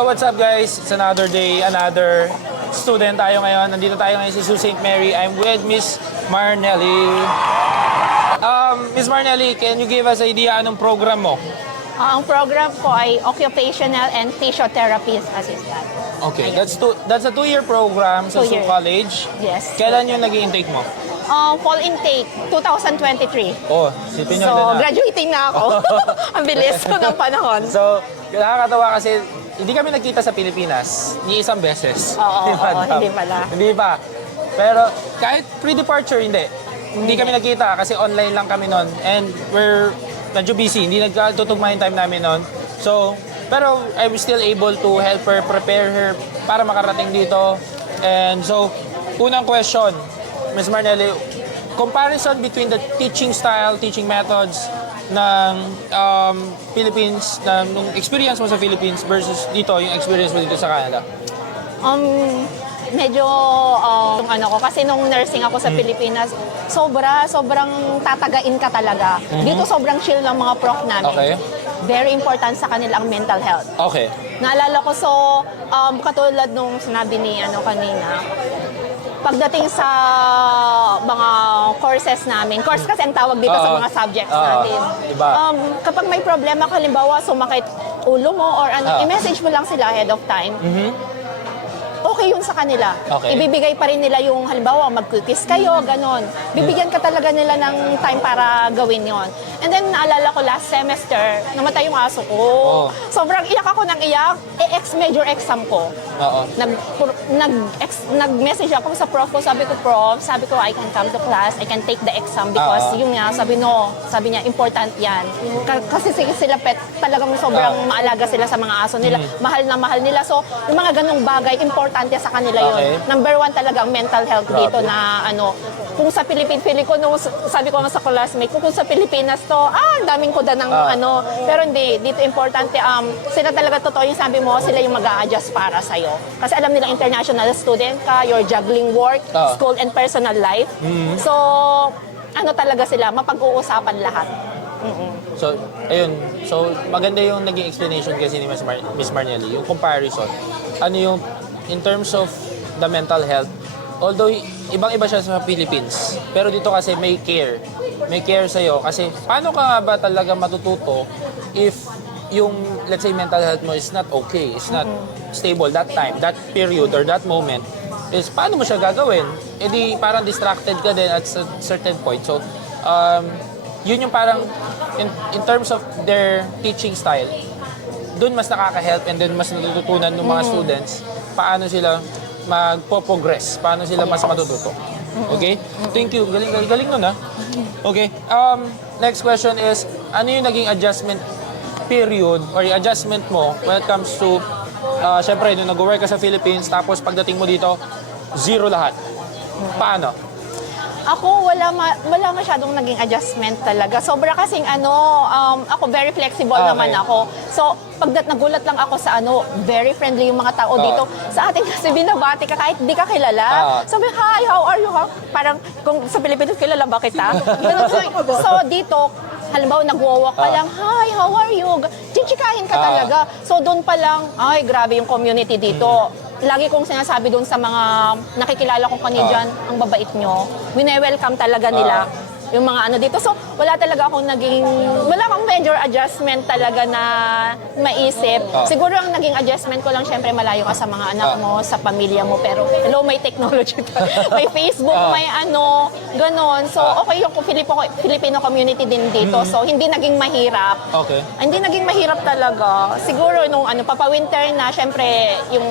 So what's up guys? It's another day, another student tayo ngayon. Nandito tayo ngayon sa Sault Ste. Mary. I'm with Miss Marnelli. Miss Marnelli, can you give us idea anong program mo? Ang program ko ay Occupational and Physiotherapy Assistant. Okay, that's a 2-year program sa Sault College. Yes. Kailan yung nag-i-intake mo? Fall intake, 2023. Oh, sipin nyo So, na. graduating na ako. Ang bilis ko ng panahon. So, nakakatawa kasi hindi kami nagkita sa Pilipinas ni isang beses. Oo, Madam? hindi pala. Hindi pa. Pero kahit pre-departure, hindi. Hindi kami nagkita kasi online lang kami noon. And we're medyo busy. Hindi nagkatutugma yung time namin noon. So, pero I was still able to help her, prepare her para makarating dito. And so, unang question, Ms. Marnelli, comparison between the teaching style, teaching methods ng Philippines, nung experience mo sa Philippines versus dito, yung experience mo dito sa Canada? Medyo, ano ko, kasi nung nursing ako sa Pilipinas, sobrang tatagain ka talaga. Dito sobrang chill ng mga prof namin. Okay. Very important sa kanila ang mental health. Okay. Naalala ko, katulad nung sinabi ni kanina, pagdating sa mga courses namin, course kasi ang tawag dito sa mga subjects natin. Diba? Kapag may problema, halimbawa sumakit ulo mo or i-message mo lang sila ahead of time, okay yun sa kanila. Okay. Ibibigay pa rin nila yung halimbawa, mag-quiz kayo, ganon. Bibigyan ka talaga nila ng time para gawin yon. And then, naalala ko last semester, namatay yung aso ko. Sobrang iyak ako ng iyak. Major exam ko. Nag-message ako sa prof ko. Sabi ko, I can come to class, I can take the exam because yung nga, sabi niya, important yan. Kasi sila pet, talagang sobrang maalaga sila sa mga aso nila. Mahal na mahal nila. So, yung mga ganong bagay, importante sa kanila yun. Number 1 talaga ang mental health dito na kung sa Philippines, sabi ko nga sa classmate, kung sa Pilipinas to, ang daming kuda ng pero hindi, dito importante, sila talaga totoo yung sabi mo, sila yung mag-a-adjust para sa'yo. Kasi alam nila international student ka, you're juggling work, school and personal life. So, talaga sila, mapag-uusapan lahat. So, ayun. So, maganda yung naging explanation kasi ni Miss Marnelli, yung comparison. Ano yung, in terms of the mental health, although ibang-iba siya sa Philippines, pero dito kasi may care. May care sa'yo. Kasi paano ka nga ba talaga matututo if yung, let's say, mental health mo is not okay, is not stable that time, that period or that moment, is paano mo siya gagawin? E di parang distracted ka din at a certain point. So, yun yung parang, in terms of their teaching style, dun mas nakaka-help and then mas natututunan ng mga students paano sila magpo-progress, paano sila mas matututo. Okay? Thank you. Galing nun ha. Okay. Next question is, ano yung naging adjustment period or yung adjustment mo when it comes to, syempre, nung nag-work ka sa Philippines, tapos pagdating mo dito, zero lahat. Paano? Ako, wala masyadong naging adjustment talaga. Sobra kasing ako very flexible naman ako. So, nagulat lang ako sa very friendly yung mga tao dito. Sa atin kasi binabati ka kahit di ka kilala. Sabi, hi, how are you? Parang kung sa Pilipinas kilala ba kita? So, dito, halimbawa, nag-walk ka lang, hi, how are you? Chichikahin ka talaga. So, doon pa lang, ay, grabe yung community dito. Lagi kong sinasabi doon sa mga nakikilala kong Canadian, ang babait nyo. Wine-welcome talaga nila yung mga dito. So, wala akong major adjustment talaga na maisip. Siguro ang naging adjustment ko lang, syempre malayo ka sa mga anak mo, sa pamilya mo, pero hello, may technology. May Facebook, may ganon. So, okay yung Filipino community din dito. So, hindi naging mahirap. Okay. Hindi naging mahirap talaga. Siguro nung papa-winter na, syempre, yung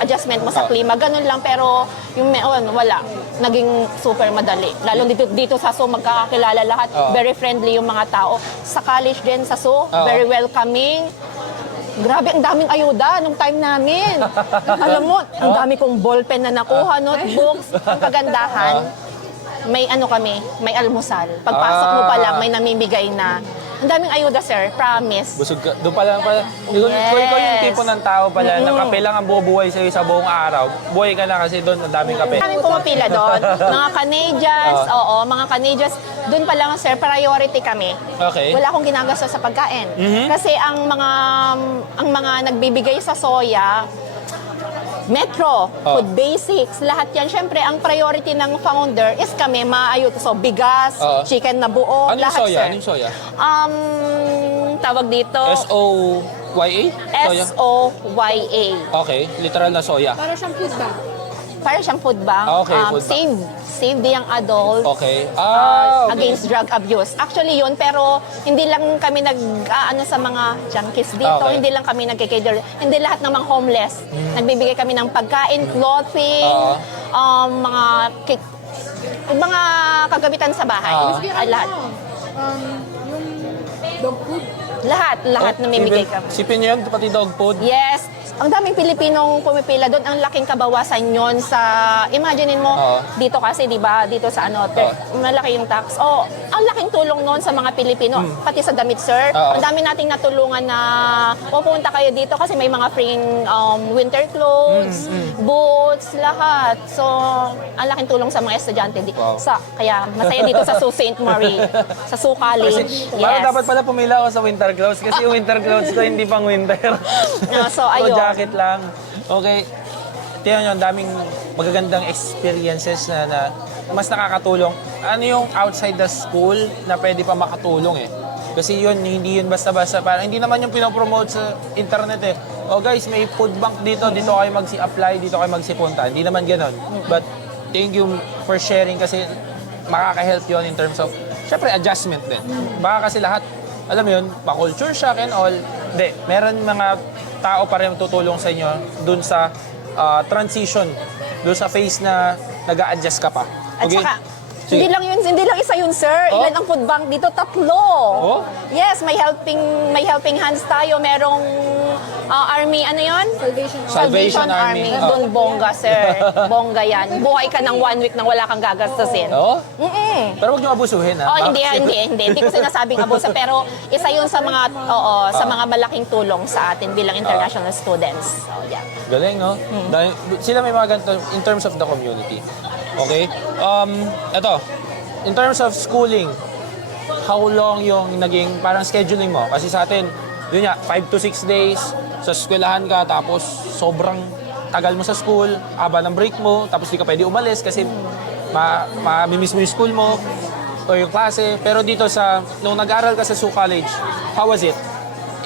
adjustment mo sa klima, ganun lang, pero yung wala. Naging super madali. Lalo dito sa SO, magkakakilala lahat. Very friendly yung mga tao. Sa college din sa SO, very welcoming. Grabe, ang daming ayuda nung time namin. Alam mo, ang dami kong ballpen na nakuha, notebooks. Ang kagandahan, may may almusal. Pagpasok mo pa lang, may namimigay na. Ang daming ayuda, sir. Promise. Busog ka. Doon pala. Kung ikaw yung tipo ng tao pala na kape lang ang bubuhay sa'yo sa buong araw, buhay ka na kasi doon ang daming kape. Maraming pumapila doon. Mga Canadians, oo, mga Canadians. Doon pa lang, sir, priority kami. Okay. Wala akong ginagasto sa pagkain. Kasi ang mga nagbibigay sa soya, Metro, Food Basics, lahat yan. Siyempre, ang priority ng founder is kami maayot. So, bigas, chicken na buo, Ano yung lahat, soya? sir. Ano yung soya? Tawag dito, S-O-Y-A? Soya? SOYA. Okay, literal na soya. Para siyang food bag. Para siyang food bank. Okay, food bank. Save the young adult. Okay. Okay. Against drug abuse. Actually yun, pero hindi lang kami nag-ano sa mga junkies dito, Okay. hindi lang kami nagkikader, hindi lahat ng mga homeless. Nagbibigay kami ng pagkain, clothing, mga kagamitan sa bahay. Lahat. Yung dog food. Lahat namimigay kami. Sipin nyo yun, pati dog food. Yes. Ang daming Pilipinong pumipila doon. Ang laking kabawasan yon sa, imaginein mo, dito kasi, di ba, dito sa malaki yung tax. Ang laking tulong noon sa mga Pilipino, pati sa damit, sir. Ang dami nating natulungan na pupunta kayo dito kasi may mga free winter clothes, boots, lahat. So, ang laking tulong sa mga estudyante. Kaya masaya dito sa Sault Ste. Marie, sa Sault College. Parang dapat pala pumila ako sa winter clothes kasi yung winter clothes ko hindi pang winter. So, ayun. Jacket lang. Okay. Tingnan nyo, ang daming magagandang experiences na mas nakakatulong. Ano yung outside the school na pwede pa makatulong eh? Kasi yun, hindi yun basta-basta. Parang hindi naman yung pinopromote sa internet eh. Oh guys, may food bank dito kayo mag-apply, dito kayo magsipunta. Hindi naman ganon. But thank you for sharing kasi makaka-help yun in terms of, syempre, adjustment din. Baka kasi lahat, alam mo yun, pa-culture shock and all. Hindi, meron mga tao pa rin tutulong sa inyo dun sa transition, dun sa phase na nag-a-adjust ka pa. At Okay? saka, Sige. hindi lang isa yun, sir. Oh? Ilan ang food bank dito? 3. Oh? Yes, may helping hands tayo. Merong army, ano yun? Salvation Army. Doon bongga, sir. Bongga yan. Buhay ka ng 1 week nang wala kang gagastusin. Oh? Mm-mm. Pero huwag nyo abusuhin, ha? Oh, hindi. Hindi ko sinasabing abuso, pero isa yun sa mga sa mga malaking tulong sa atin bilang international students. So, yeah. Galing, no? Dahil sila may mga ganito in terms of the community. Okay? Ito, in terms of schooling, how long yung naging parang scheduling mo? Kasi sa atin, yun nga, 5 to 6 days, sa eskwelahan ka, tapos sobrang tagal mo sa school, haba ng break mo, tapos di ka pwede umalis kasi mamimiss mo yung school mo o yung klase. Pero dito nung nag-aral ka sa Sault College, how was it?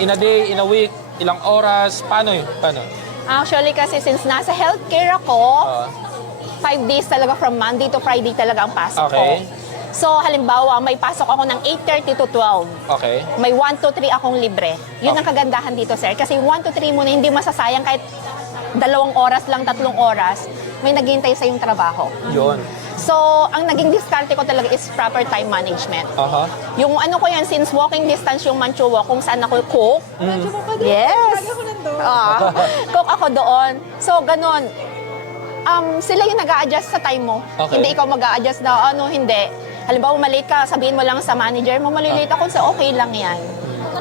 In a day, in a week, ilang oras, paano yun? Paano? Actually, kasi since nasa healthcare ako, 5 days talaga from Monday to Friday talaga ang pasok ko. Okay. So, halimbawa, may pasok ako ng 8:30 to 12. Okay. May 1 to 3 akong libre. Yun ang kagandahan dito, sir. Kasi 1 to 3 mo na hindi masasayang kahit 2 oras lang, 3 oras, may naghihintay sa yung trabaho. Yun. So, ang naging diskarte ko talaga is proper time management. Aha. Yung ano ko yan, since walking distance yung Manchuwa, kung saan ako cook. Manchuwa pa din. Yes. Lagi ako nandun. Cook ako doon. So, ganun. Sila yung nag-a-adjust sa time mo. Okay. Hindi ikaw mag-a-adjust na hindi. Halimbawa, malate ka, sabihin mo lang sa manager mo, malilate ako, so okay lang yan.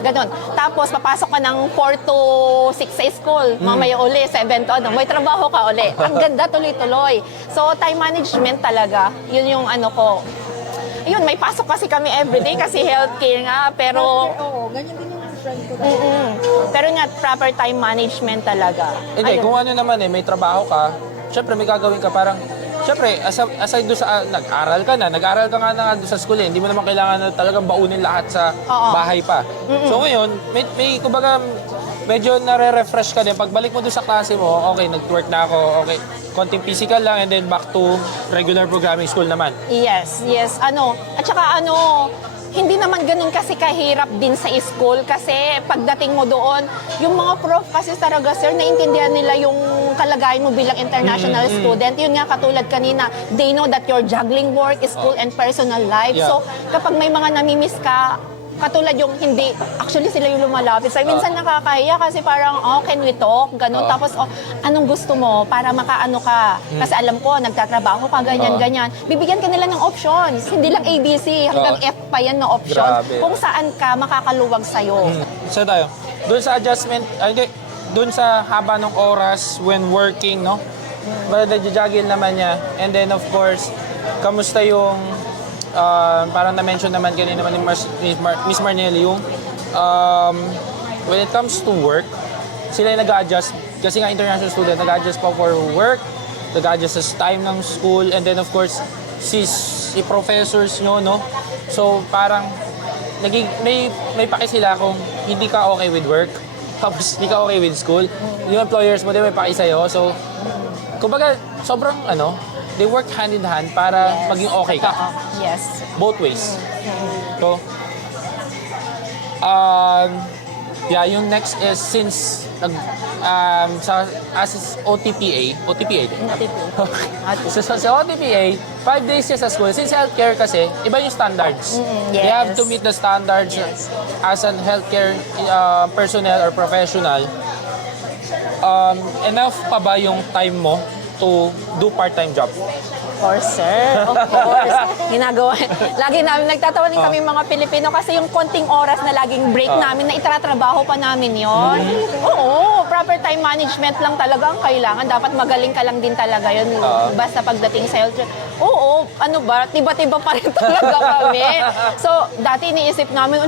Ganon. Tapos, papasok ka ng 4 to 6 sa school. Mamaya uli, 7 to may trabaho ka uli. Ang ganda, tuloy-tuloy. So, time management talaga. Yun yung ano ko. Ayun, may pasok kasi kami everyday kasi healthcare nga, pero... Oo, ganyan din yung friend ko. Pero nga, proper time management talaga. Hindi, Ayun. kung ano naman may trabaho ka, syempre may gagawin ka parang, syempre, aside doon sa, nag-aral ka nga na doon sa school hindi mo naman kailangan na talagang baunin lahat sa bahay pa. So ngayon, may kumbaga, medyo nare-refresh ka din. Pagbalik mo doon sa klase mo, okay, nag-work na ako, okay, konting physical lang and then back to regular programming school naman. Yes. At saka hindi naman ganun kasi kahirap din sa school kasi pagdating mo doon, yung mga prof kasi talaga, sir, naintindihan nila yung kalagayan mo bilang international student. Yun nga, katulad kanina, they know that you're juggling work, school, and personal life. Yeah. So, kapag may mga namimiss ka, katulad yung hindi, actually sila yung lumalapit. So, minsan nakakahiya kasi parang, can we talk? Ganun. Tapos, anong gusto mo para makaano ka? Kasi alam ko, nagtatrabaho ka, ganyan. Bibigyan ka nila ng options. Hindi lang ABC, hanggang F pa yan na options. Grabe. Kung saan ka makakaluwag sa'yo. So tayo, doon sa adjustment, doon sa haba ng oras when working, no? Nag-juggle naman niya. And then of course, kamusta yung, parang na-mention naman kanina naman ni Miss Marnelli, yung when it comes to work, sila yung nag-adjust. Kasi nga international student, nag-adjust pa for work, nag-adjust sa time ng school, and then of course, si professors nyo, no? So parang, may paki sila kung hindi ka okay with work, tapos hindi ka okay with school. Yung employers mo din may paki sa'yo. So, kumbaga, sobrang they work hand in hand para maging okay ka. Yes. Both ways. So, yung next is since as OTPA, sa OTPA, 5 days siya sa school. Since healthcare kasi, iba yung standards. Yes. You have to meet the standards as an healthcare personnel or professional. Enough pa ba yung time mo to do part-time job? Of course, sir. Of course. Ginagawa. Lagi namin nagtatawa din kami mga Pilipino kasi yung konting oras na laging break namin na itaratrabaho pa namin yon. Oo, proper time management lang talaga ang kailangan. Dapat magaling ka lang din talaga yun. Basta pagdating sa health. Oo, tiba-tiba pa rin talaga kami. So, dati iniisip namin,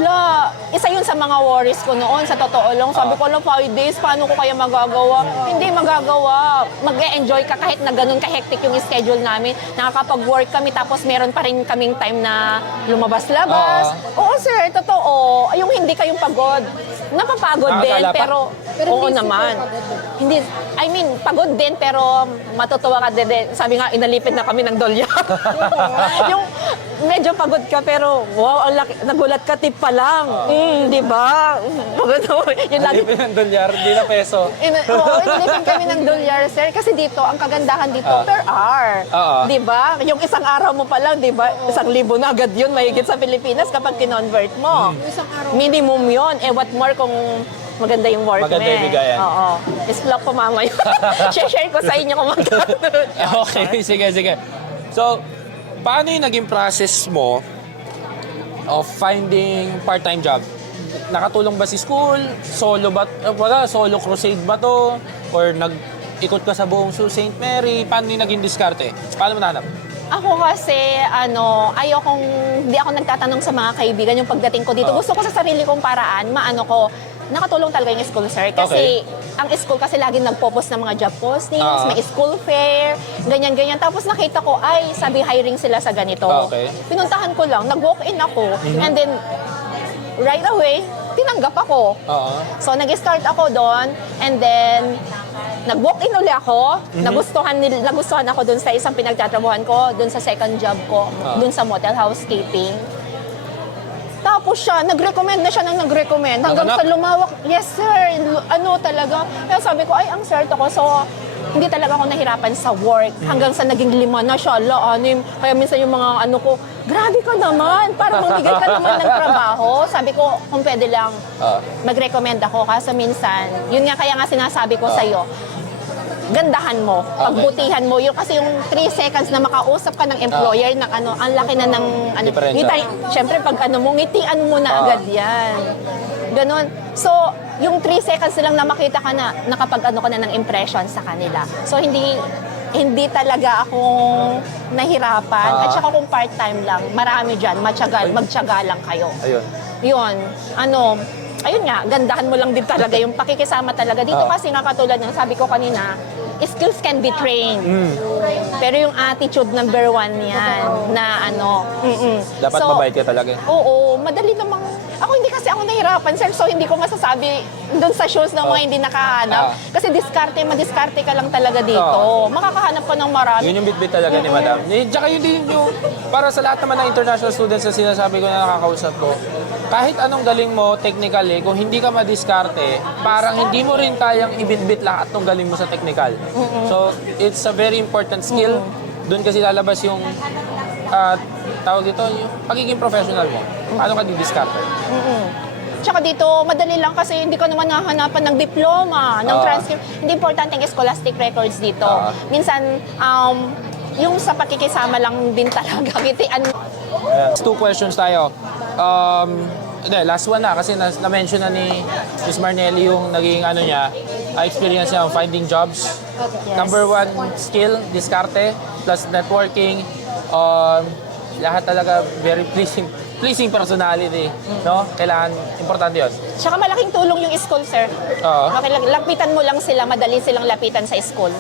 isa yun sa mga worries ko noon, sa totoo lang. Sabi ko, 5 days, paano ko kaya magagawa? Hindi magagawa. Mag-e-enjoy ka kahit na ganun ka-hectic yung schedule namin. Nakakapag-work kami tapos meron pa rin kaming time na lumabas-labas. Oo, sir, totoo. Yung hindi kayong pagod. Napapagod din, Nakakala pa? pero oo hindi naman. super pagod din. Hindi, pagod din, pero matutuwa ka din. Sabi nga, inalipid na kami ng dolyar. Yung medyo pagod ka, pero wow, nagulat ka, tip pa lang. Di ba? Pagod yung lagi. Hindi ng dolyar, hindi na peso. Inalipid kami ng dolyar, sir. Kasi dito, ang kagandahan dito, per hour. Di ba? Yung isang araw mo pa lang, di ba? 1,000 na agad yun, mahigit sa Pilipinas kapag kinonvert mo. Isang araw. Minimum yun. What more kung maganda yung work Maganda yung bigayan. Oo. Is-vlog pa mamaya. Share ko sa inyo kung magkano. Okay, sige. So, paano yung naging process mo of finding part-time job? Nakatulong ba si school? Solo ba? Solo crusade ba to? Or nag-ikot ka sa buong St. Mary? Paano yung naging diskarte? Paano mo nahanap? Ako kasi, hindi ako nagtatanong sa mga kaibigan yung pagdating ko dito. Gusto ko sa sarili kong paraan, nakatulong talaga yung school, sir. Kasi, ang school kasi lagi nagpo-post ng mga job postings, may school fair, ganyan-ganyan. Tapos nakita ko, sabi hiring sila sa ganito. Okay. Pinuntahan ko lang, nag-walk-in ako, and then, right away, tinanggap ako. So, nag-start ako doon, and then, nag-walk-in uli ako. Nagustuhan ako doon sa isang pinagtatrabuhan ko, doon sa second job ko, doon sa motel housekeeping. Tapos siya, nag-recommend na siya ng nag-recommend. Hanggang sa lumawak, yes sir, talaga. Kaya sabi ko, ang swerte ko. So, hindi talaga ako nahirapan sa work. Hanggang sa naging 5 na siya, Kaya minsan yung mga ko, grabe ka naman, parang mamigay ka naman ng trabaho. Sabi ko, kung pwede lang, mag-recommend ako. Kasi minsan, yun nga kaya nga sinasabi ko sa'yo, gandahan mo, pagbutihan mo. Kasi yung 3 seconds na makausap ka ng employer ng ang laki na ng Diferensya. Siyempre pag ngitian mo na agad yan. Ganon. So, yung 3 seconds lang na makita ka na nakapag ka na ng impression sa kanila. So, hindi talaga ako nahirapan. At saka kung part-time lang, marami dyan, magtiyaga lang kayo. Ayun. Yun, ayun nga, gandahan mo lang din talaga yung pakikisama talaga. Dito kasi nga katulad ng sabi ko kanina, skills can be trained. Pero yung attitude number 1 yan, na Dapat mabait ka talaga. Oo, madali namang, hindi kasi ako nahirapan, sir. So, hindi ko masasabi doon sa shows ng mga hindi nakahanap. Kasi madiskarte ka lang talaga dito. Makakahanap ka ng marami. Yun yung bit-bit talaga ni Madam. Tsaka yun din yung, para sa lahat naman ng international students na sinasabi ko na nakakausap ko, kahit anong galing mo technically, kung hindi ka madiskarte, parang hindi mo rin kayang ibitbit lahat ng galing mo sa technical. So, it's a very important skill. Doon kasi lalabas yung tawag dito, yung pagiging professional mo. Paano ka di-discover? Tsaka dito, madali lang kasi hindi ka naman nahanapan ng diploma, ng transcript. Hindi importante ang scholastic records dito. Minsan, yung sa pakikisama lang din talaga. Two questions tayo. Last one na kasi na-mention na ni Ms. Marnelli yung naging experience niya finding jobs. Yes. Number one, skill, diskarte, plus networking. Lahat talaga very pleasing personality. No? Kailangan, importante yun. Tsaka malaking tulong yung school, sir. Oo. Okay, lapitan mo lang sila, madali silang lapitan sa school.